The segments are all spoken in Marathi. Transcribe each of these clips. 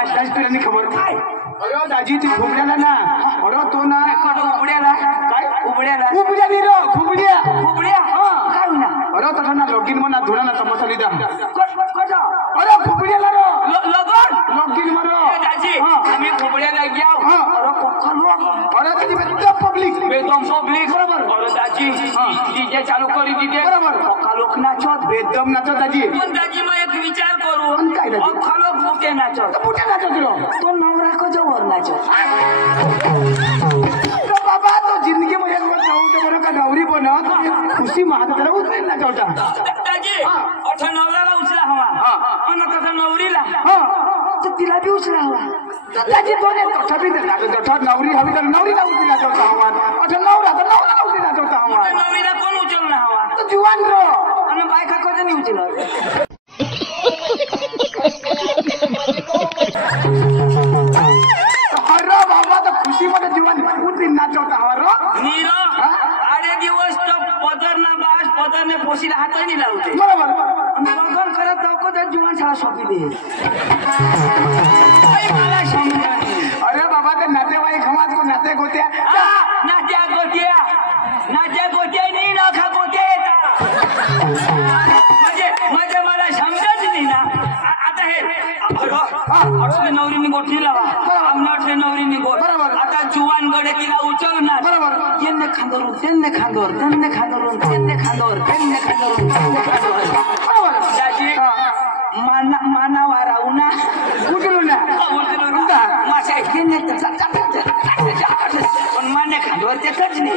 नाश्ताच तुला नाही खबर काय अरे दाजी तू घुबड्याला ना अरे तो ना उबड्याला काय उबड्याला उबड्या नाही रो घुबड्या उबड्या काय होना अरे तसा ना लगीन मना धुरा ना तमाशा लिदा कसा अरे घुबड्याला रो लगन लगीन मरो दाजी आम्ही उबड्याला गेलो अरे पक्का लोक अरे दाजी बेदम पब्लिक बरोबर अरे दाजी डीजे चालू करी दीदे बरोबर पक्का लोक नाचत बेदम नाचत दाजी पण दाजी मग एक विचार करू काय दाजी पक्का लोक बुके नाचत कुठे नाचत रो तो नवरा को जवळ नाचत तो बाबा तो जिंदगी मध्ये बरं का नवरी बनत खुशी महाराजाला उचलेल ना चौटा दाजी अच्छा नवऱ्याला उचला हवा पण तसा नवरीला तर तिला बी उचला हवा त्याची दोन नवरी हवी तर नवरीला उचलला चौथा हवा अच्छा नवरा तर नवरा उचलला चौथा हवा नवरीला कोण उचलला हवा तो जुवान रो आणि बायका कधी नाही उचलत अरे बाबा तर खुशी मध्ये जीवन उचली नाचवता हवा रो नीरो आडे दिवस तो पदरना बास पदरने पोशीला हातही नाही लावते बरोबर लगन करत लवकर जीवन सारा सोपी दे मला समजा अरे बाबा ते नातेवाईक समाज को नाते गोत्या नात्या गोत्या नाही नखा गोत्या येतात म्हणजे मला समजत नाही ना आता हे नवरीने गोठणी लावा आमनाठे नवरीने गोठ आता जुवान गडे तिला उचलणार बरोबर त्यांनी खांदरून त्यांनी खांदवर त्यांनी खांदरून त्यांनी खांदवर त्यांनी खांदरून त्यांनी खांदवर बरोबर त्याची मानावा राहू ना उचलू ना माझ्या पण माने खांदवर त्याच नाही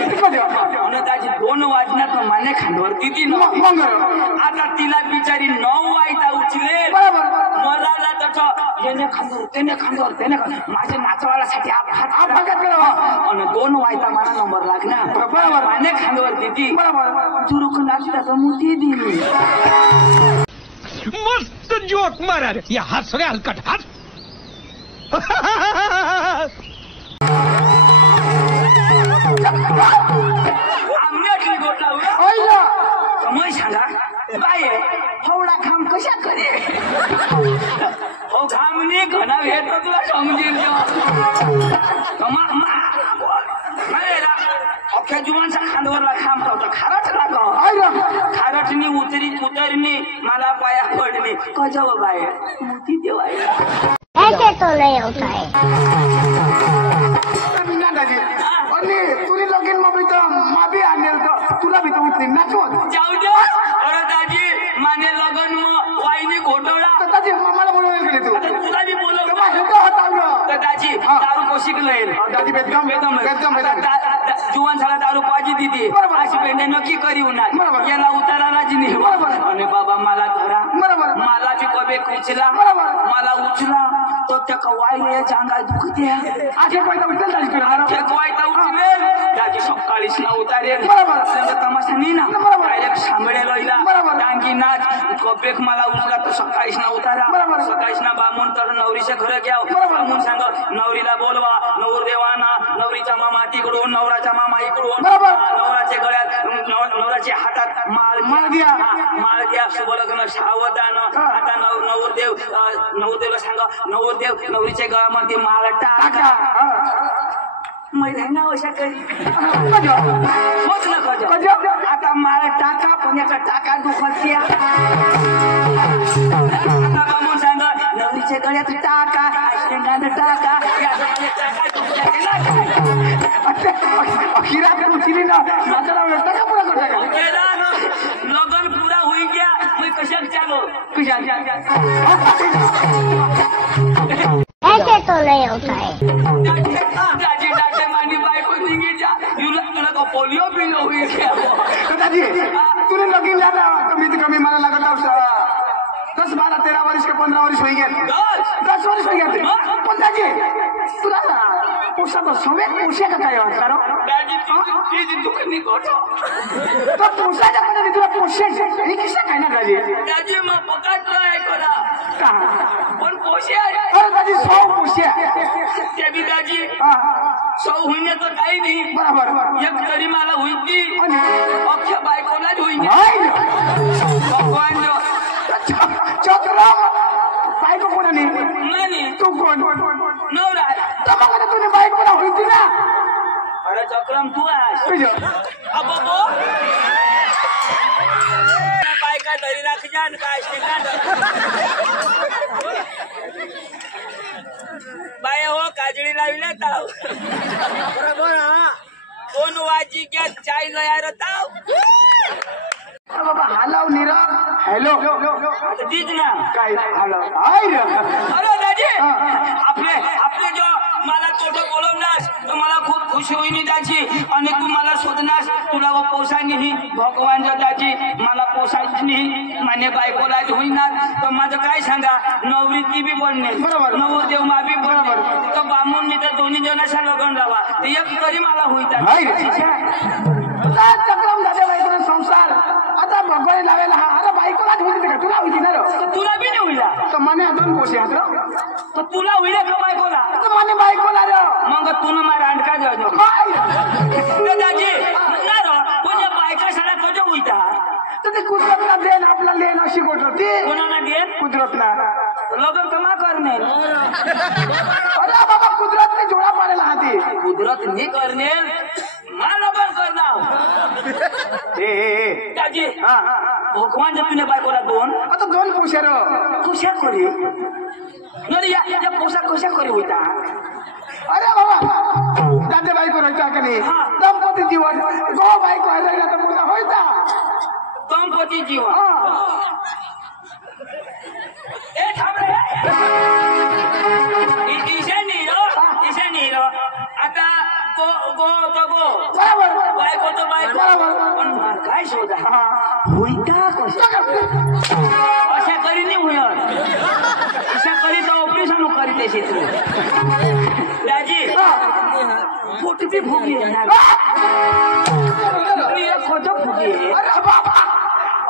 त्याची 2 वाजण्यात माने खांदवर किती आता तिला बिचारी 9 वाजता उचले मला तसं याने खांदवर त्याने खांदवर त्याने माझ्या नाचवाल्यासाठी आणि 2 वाजता मला नंबर लागला बरोबर माने खांदवर किती बरोबर चुरुक नाचला तर मोठी दिली मस्त जोक मारा रे या हस रे हलकट हस आमने गोट मग सांगा बाय हवडा खाम कशा करे हो घामने घना भेटतो तुला समजेल अख्ख्या जुवानचा खांदवरला खांब होता खारट लाग खारटनी उतरणी मला पाया पडणे कजाव बाय मोठी देवाय ऐसे तो नहीं होता है तुरी लगीन मा भी आणेल तर तुला भी तर उचली नाचवत जाऊ दे अरे दाजी माने लगन मग वाईनी घोटवला दाजी मला बोलवून गेले तू तुला बी बोलव होता दाजी दारू कोशिक लईल दाजी बेदम जुवान झाला दारू पाजी दिदी अशी पेंडे नक्की करी उन्हात याला उतारालाच नाही आणि बाबा मला धरा मला बी कबे उचला मला उचला तो त्या वाईला याच्या अंगात दुखते आखे पैदा उचल वाईता उचलेल दाजी सकाळीच ना उतारेल तमाशा नाही ना डायरेक्ट सांभळे लईला डांगी नाच कबेक मला उचला तर सकाळीच ना उतारा सकाळीच ना बामून तर नवरीच्या घर घ्याव बामून सांग नवरीला बोलवा नवरदेवाना नवरीचा मामा तिकडून नवराचा मामा इकडून नवराच्या गळ्यात नवराच्या हातात माळ द्या शुभ लग्न सावधान आता नवरदेवला सांगा नवरदेव नवरीच्या गळ्यामध्ये माळ टाका महिला अशा करी आता माळ टाका पण याचा टाका दुखत्या आता बामून सांगा नवरीच्या गळ्यात टाका शेंगाने टाका लगन पुरा होई गया मैं कशाक चालो ऐसे तो नहीं होता है दादी डॉक्टर मानी बायको निघी जा तुला का पोलिओ बिलो हुई क्या दादी तूने लगीन जाना कमी मला लागत 10, 12, 13 वर्ष के 15 वर्ष हो गए 10 वर्ष हो गए पण दादी तुला पोषा तो सवे पोषा का काय करो दादी तुझी दुखनी गोठो तो पोषा जा पण तुला पोषा हे कशा काय ना दादी मग पकड ट्राय करा पण पोषे अरे दादी 100 पोषा ते भी दादी 100 होईने तो काही नाही बरोबर एक तरी मला होईती अख्ख्या बायकोलाच होईने भगवान चक्र बायको कोणाने माने तू कोण नवरा तर मग आता तुझी बायको कोणा होती ना अरे चक्रम तू आहेस तुझं अबो बायका धरी राखजा आणि काय बाय हो काजळी लाविला ताव कोण वाजी क्या चाय लयार ताव बाबा हलाव निरा हॅलो आता तीच ना काय हलाव हाय रे अरे दाजी आपले जो मला तोटं बोलवणार तर मला खूप खुशी होईल दाजी आणि तू मला शोधणार तुला व पोसायनी नाही भगवान जर दाजी मला पोसायची नाही मान्य बायकोला होईनार तर माझं काय सांगा नवरी ती बी बनणे बरोबर. नवरदेव मा बी बरोबर तर बामून तर दोन्ही जणांचा लग्न लावा तर एक तरी मला हाय रे होईता चक्रम दादा बायकोला संसार आता भगवान लावेला हा अरे बायकोलाच होती का तुला होती ना रे तर तुला बी नाही होईला तर मने दोन पोसे हात तर तुला होईल का बायकोला तर मने बायकोला रे मग तू मला अंडका द्यायचो काय दाजी ना रो कोणत्या बायका साड्या कशा होईता तर ते कुदरतला देण आपला लेण अशी गोष्ट होती कोणाला देन कुदरतला लग्न कमा करणे अरे बाबा कुदरतने जोडा पाडेला हाती कुदरत नाही करणे मा लग्न करणार ए दाजी हा भगवान जर तुने बायकोला दोन आता दोन पोसे रे कशा करी नरे या पोसा कशा करी होता अरे बाबा दादा बायको राहायचा का नाही दंपती जीवन गो बायको आहे तर पोसा व्हायचा दंपती जीवन ए थांब रे इशा नीरो आता गो तो गो बरोबर बायको तो बायको बरोबर. पण मला काय शोधा होईता कशा अशा करी नाही होणार अशा करी तर ऑपरेशन करीत असे तू दाजी पोट बी फुगी आहे खोटं फुगी आहे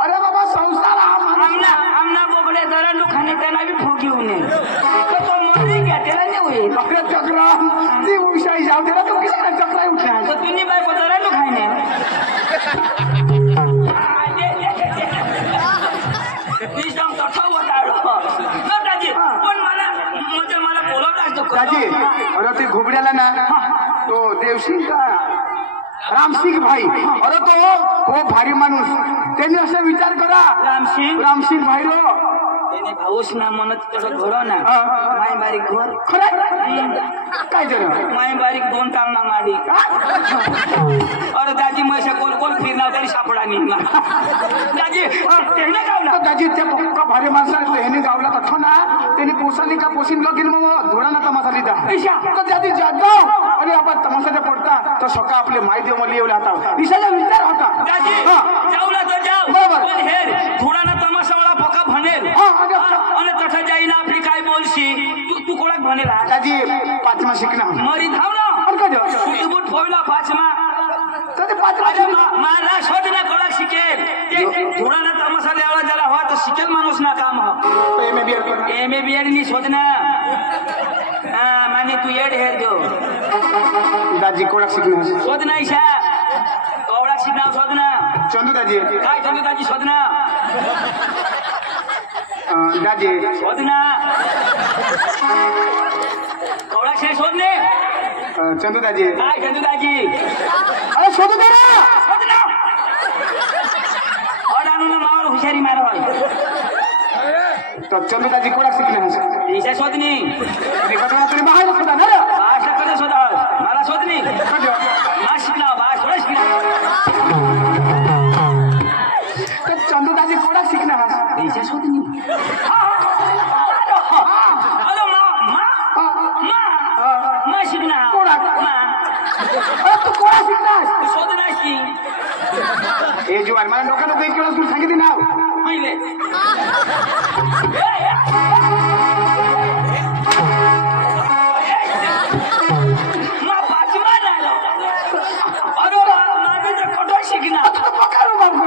अरे बाबा संसार हा माणूस आमना बोबडे दरंडू खाणे त्यांना बी फुगी होणे तर तो मरे घ्या त्याला नाही होईल अरे चक्र ती उशाई जाऊ दे ना तू किती चक्र उठणार तर तुम्ही बायको दरंडू खाणे पण मला बोलवता असतो दाजी अरे ते घुबड्याला ना तो देवसिंग का रामसिंग भाई अरे तो हो भारी माणूस त्यांनी असं विचार करा रामसिंग भाई रो त्याने भाऊस ना म्हणत तसं घर ना माय बारीक घर खरं काय झालं माय बारीक दोन कामना माडी अरे दाजी मैसे कोण कोण फिरणार तरी सापडा नाही दाजी त्याने गावला दाजी त्या पक्का भारी माणसाला ह्याने गावला कथो ना त्यांनी पोसानी का पोसीन लगीन मग धोडाना तमाशा लिहिता तर दादी जातो आणि आपण तमाशाच्या पडता तर सकाळ आपले माय देव मला येऊ आता ईशाचा विचार होता दाजी जाऊला तर जाऊ बरोबर. पण हे धोडाना तमाशावाला पक्का भनेल आणि तसं जाईना आपली काय बोलशी तू कोणाक भनेल हा दाजी पाचमा शिकणार मरी धाव ना तू बुट ठेवला पाचमा तर पाचमा अरे मला शोध ना कोणाक शिकेल ते धोडाना तमाशा द्यावा त्याला हवा तर शिकेल माणूस ना काम एम ए बी एड नी शोध ना माने तू येड हेर दो दाजी कोणाक शिकणार शोध ना ईशा कवळा शिकणार शोध ना चंदू दाजी काय चंदू दाजी शोध ना दाजी शोध ना कवळा शे शोधणे चंदू दाजी काय चंदू दाजी अरे शोधू दे ना शोध ना अडाणून मावर हुशारी मारवा तर चंदू दाजी कोणाक शिकणार ईशा शोधणी तुम्ही बाहेर होता ना भाषा कधी शोधा मला शोधणी भाष शिकणार भाष थोडं शिकणार तर चंदू दाजी कोणाक शिकणार ईशा शोधणी अरे मा शिकणार तू कोणा शिकणार शोधणार की हे जीवन मला लोकांना काही केलं तू सांगितली नाव पहिले मा पाचवा झालं अरे माझं तर कठोर शिकणार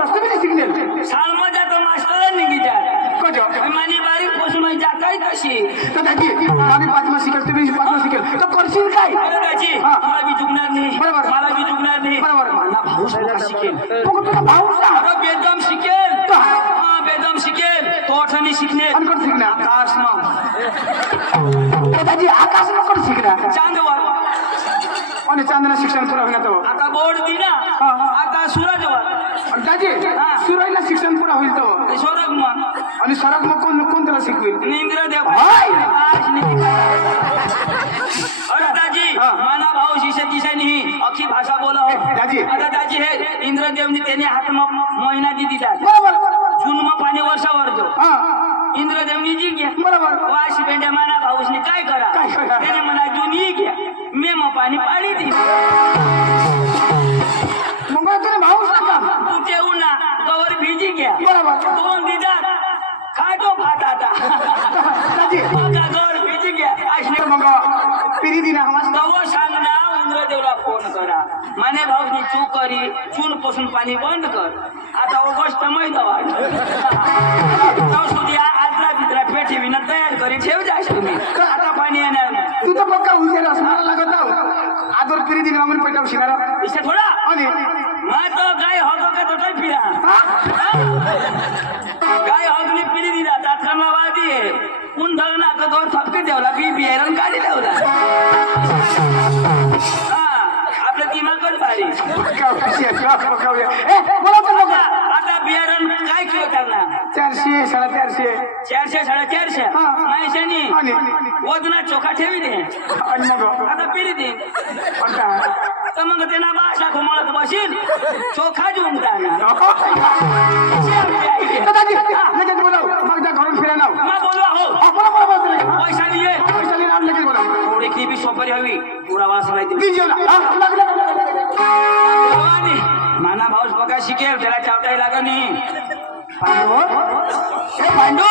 तुम्ही नाही शिकले शाळेमध्ये तर मास्टर निघी द्या माझी बारीक पासून जाताय कशी तर दाजी आम्ही पाचमा शिकेल तुम्ही पाचमा शिकेल तर करशील काय अरे दाजी मला बी चुकणार नाही बरोबर. मला बी चुकणार नाही बरोबर. मला भाऊ शिकेल तुझा भाऊ अरे बेदम शिकेल बेदम शिकेल तो अठनी शिकणे आणि कोण शिकणार आकाश मग दाजी आकाश में कोण शिकणार चांदवर आणि चांदना शिक्षण पुरा होईना तो आता बोर्ड दिना आता सूरजवर आणि दाजी सुरईला शिक्षण पुरा होईल तो स्वर्ग मग आणि सरक मग कोण कोण त्याला शिकवेल इंद्रदेव हाय. अरे दाजी माना भाऊ शिष्य दिशा नहीं अखी भाषा बोला हो दाजी. आता दाजी हे इंद्रदेवनी त्याने हात महिना दिली जात बरोबर जून मग पाणी वर्षावर जो हा इंद्रदेवनी जी घ्या बरोबर वाशी पेंड्या माना भाऊसने काय करा काय करा? त्याने म्हणा जून ही घ्या मे मग पाणी पाडी दी मग तुम्ही भाऊच नका तू ठेवून ना कवर भिजी घ्या बरोबर 2 दिवसात खाटो भात आता दाजी कवर भिजी घ्या असले मग पिरी दिना आवाज तव सांग ना इंद्रदेवला फोन करा माने भाऊनी चूक करी चून पोसून पाणी बंद कर आता ऑगस्ट महिना सुद्या आजला भितरा पेठी विना तयार करी ठेव जाश तुम्ही आता पाणी येणार नाही तू तर पक्का हुशार असं मला लागत आहो आदर पिरी दिना म्हणून पेटाव शिकारा इसे थोडा आणि मैं तो गाय होतो का तो फिरा गाय होतो पिली दिला तात्काळला वादी आहे उन धरणा का दोर थपके देवला बी बियारण काढी देवला आपलं दिमाग पण भारी आता बियारण काय किलो करणार 400 450 400 450 नाही आणि वजना चोखा ठेवी दे आणि मग आता पिली दे आता तर मग त्यांना भाषा घुमळत बसील चोखा देऊन जाणार दादी लगेच बोलाव मग त्या घरून फिरा नाव मग बोलवा हो पैसा लिए लगेच बोलाव थोडी की बी सोपरी हवी पुरा वास राहते माना भाऊस बघा शिकेल त्याला चावटाही लागत नाही पांडू पांडू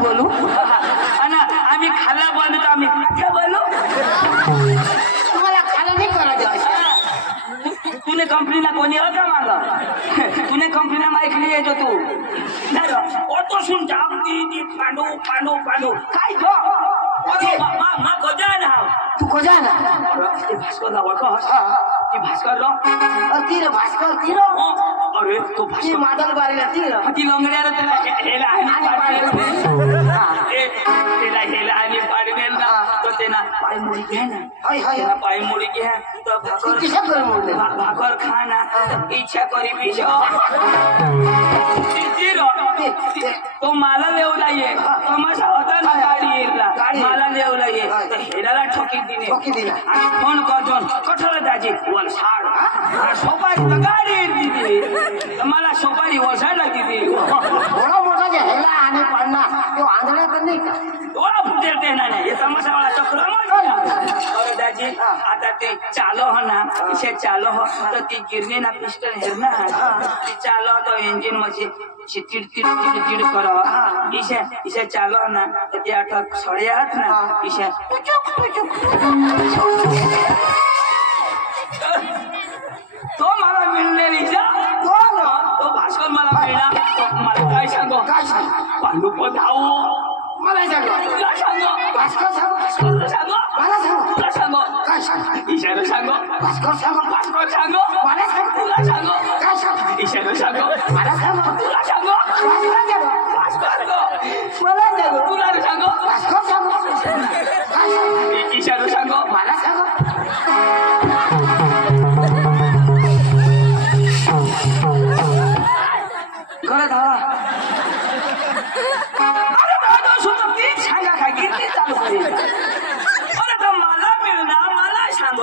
बोलू आम्ही खाल्ला बोलू तर आम्ही बोलू तुम्हाला खाला नाही करायचं तूने कंपनीला कोणी होता मागा तूने कंपनीला माईक नाही येतो तू ऑटो सुन जामती पांडू पांडू पांडू काय तो मा कोजा ना तू कोजा ना ते भास्कर ला ओळखस ती भास्कर लो तीर भास्कर तीर अरे तो भास्कर मादल बारीला तीर ती लंगड्या रे त्याला हेला आणि पाडवेल ना तो तेना पाय मुडी घे ना तेना पाय मुडी घे तो भाकर खा ना इच्छा करी पिशो तो मला देवला ये तमाशा होता ना गाडी येला मला देवला ये हेडाला ठोकी दिने आणि फोन करतो कठोर दाजी वलसाड सोपारी गाडी दिली मला सोपारी वलसाडला दिली थोडा मोठा जे हेला आणि पडना तो आंधळा तर नाही का थोडा फुटेल ते नाही हे तमाशावाला चक्र अरे दाजी आता ते चालो हो ना इसे चालो हो तो ती गिरणी ना पिस्टन हेर ना ती चालो तो इंजिन मध्ये चिड चिड चिड चिड करो इसे चालो ना तो ते अटक सड़े हाथ ना इसे पांडू पधाव मला सांग तुला सांग भास्कर सांग भास्कर सांग मला सांग तुला सांग काय सांग ईशान सांग भास्कर सांग भास्कर सांग मला सांग तुला सांग काय सांग ईशान सांग मला सांग तुला सांग भास्कर सांग भास्कर मला सांग तुला सांग भास्कर सांग काय सांग ईशान सांग मला सांग करत हवा अरे दादा सुद्धा तीच सांगा काय किती चालू करेल अरे तर मला मिळणार मला सांग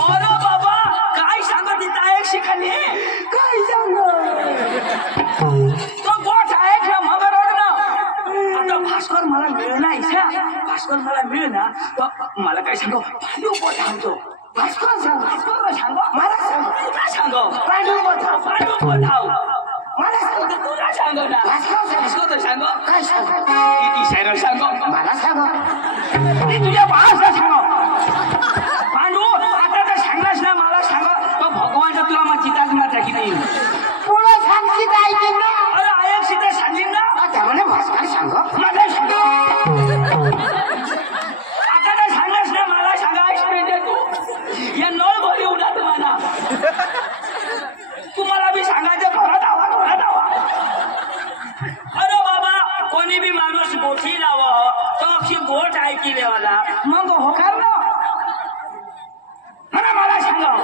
अरे बाबा काय सांगत तिथं एक शिकाली काय सांग तो गोठ आहे का मगर ना आता भास्कर मला मिळणार इच्छा भास्कर मला मिळणार तर मला काय सांगू पांडू गोठ आणतो भास्कर सांग भास्कर सांग मला सांग तुला सांग पांडू गोठाव मला सांग तुला सांग ना भास्कर सांग काय सांग ईशान सांग मला सांग तुझ्या भाषा सांग पांडू आता तर सांगलास ना मला सांग तो भगवानचा तुला मग चिताच ना टाकी नाही पुढे सांगची काय की ना अरे आयक सीता सांगीन ना त्यामुळे भास्कर सांग मला सांग आता तर सांगलास ना मला सांगायच पाहिजे तू या नळ भरी उडा तुम्हाला तुम्हाला बी सांगायचं घरात आवा अरे बाबा कोणी बी माणूस गोठी लावा तो अक्षी गोठ ऐकी लेवाला मग होकार ना म्हणा मला सांगा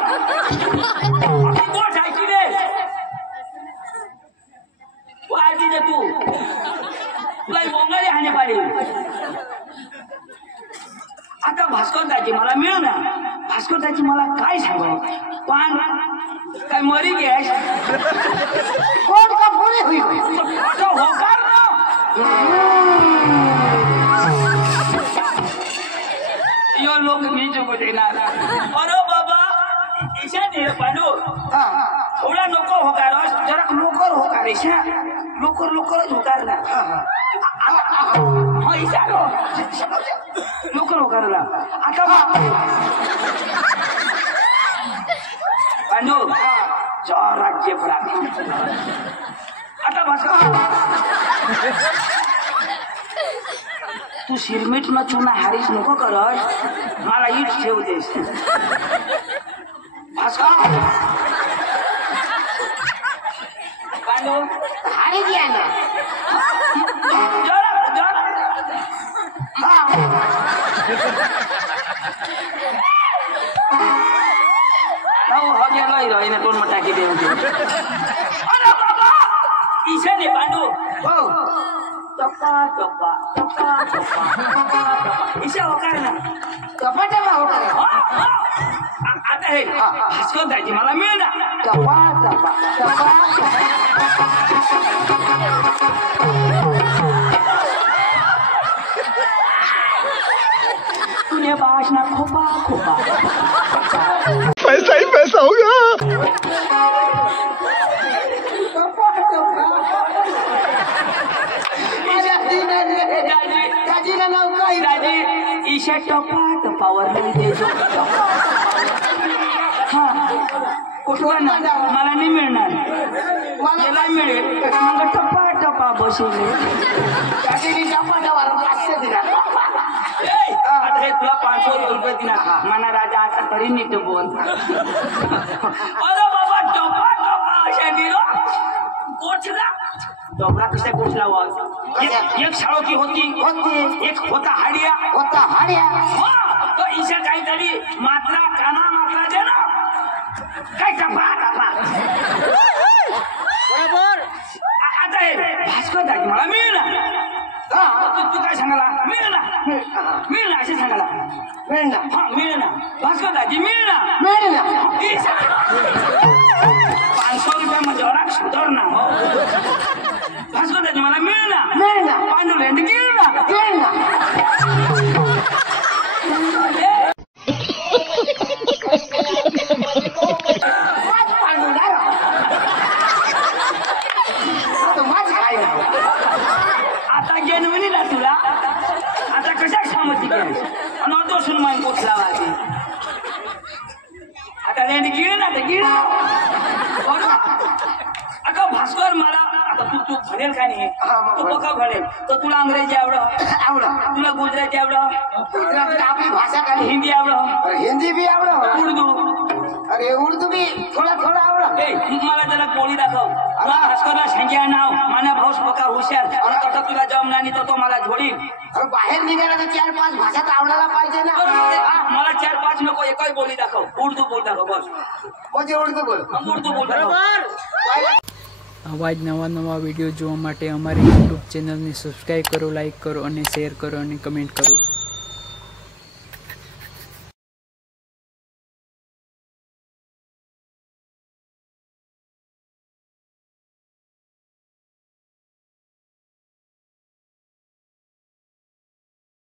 गोठ ऐकी दे वाढती दे तू तुला बोंगाली हाणे पाडी आता भास्कर दाजी मला मिळ ना भास्कर दाजी मला काय सांग पान काय मरी गॅस कोण का पुढे होईल होकार ना यो लोक मी चुकू देणार अरे बाबा ईशा पांडू थोडा नको होकार जरा लोकर होकार ईशा लोकरच होकार ना हा ईशा लोकर होकारला आता पांडू जर राज्य प्राप्त आता भास्कर तू शिरमीट न चुना हारीस नको करस मला इट ठेव देस भास्कर पांडू हारी द्या ना रहीने टोन में टाकी देऊ अरे बाबा ईशाने पांडू हो टप्पा टप्पा टप्पा टप्पा ईशा होकार ना टप्पा टप्पा होकार आता हे भास्कर दाजी मला मिळ ना टप्पा टप्पा तूने भाषणा खोपा खोपा पैसा ही पैसा होगा दाजी ईशा टप्पा टप्पावर हा कुठं मला नाही मिळणार मला मिळेल मग टप्पा टप्पा बसवले टप्पा टप्पा आता हे तुला 500 रुपये दिला मना राजा आता तरी नीट बोल अरे बाबा टप्पा टप्पा अशा दिलो कोचला डोबरा कशा कोचला वाज एक शाळोकी होती एक होता हाडिया हो तो ईशा काहीतरी मात्रा काना मात्रा दे ना काय टप्पा टप्पा बरोबर आता हे भास्कर दाजी मला मिळ ना तू काय सांगाला मिळ ना असे सांगाला मिळ ना भास्कर दाजी मिळ ना 500 रुपये म्हणजे ओळख सुधार ना भास्कर दाजी मला मिळ ना पांडू लेंड गिळ ना आता गेनवली ना तुला आता कशा समजती आणि तो सुन मान कुठला वाटी आता रेंड गिळ ना ते गिळ अगं भास्कर मला आता तू भनेल का नाही तू बघा भनेल तर तुला अंग्रेजी आवडं तुला गुजराती आवडं गुजराती आपली भाषा काय हिंदी आवडं हिंदी भी आवडं उर्दू अरे उर्दू भी थोडा थोडा आवडं ए मला जरा बोली दाखव भास्करला सांग्या नाव माना भाऊस बका हुशार आणि तसं तुला जमना नाही तर तो मला झोडी अरे बाहेर निघायला तर 4-5 भाषा तर आवडायला पाहिजे ना मला 4-5 नको एकच बोली दाखव उर्दू बोल दाखव बस म्हणजे उर्दू बोल उर्दू बोल दाखव આવા જ નવા વિડીયો જોવા માટે અમારી યુટ્યુબ ચેનલને સબસ્ક્રાઈબ કરો, લાઈક કરો અને શેર કરો અને કમેન્ટ કરો.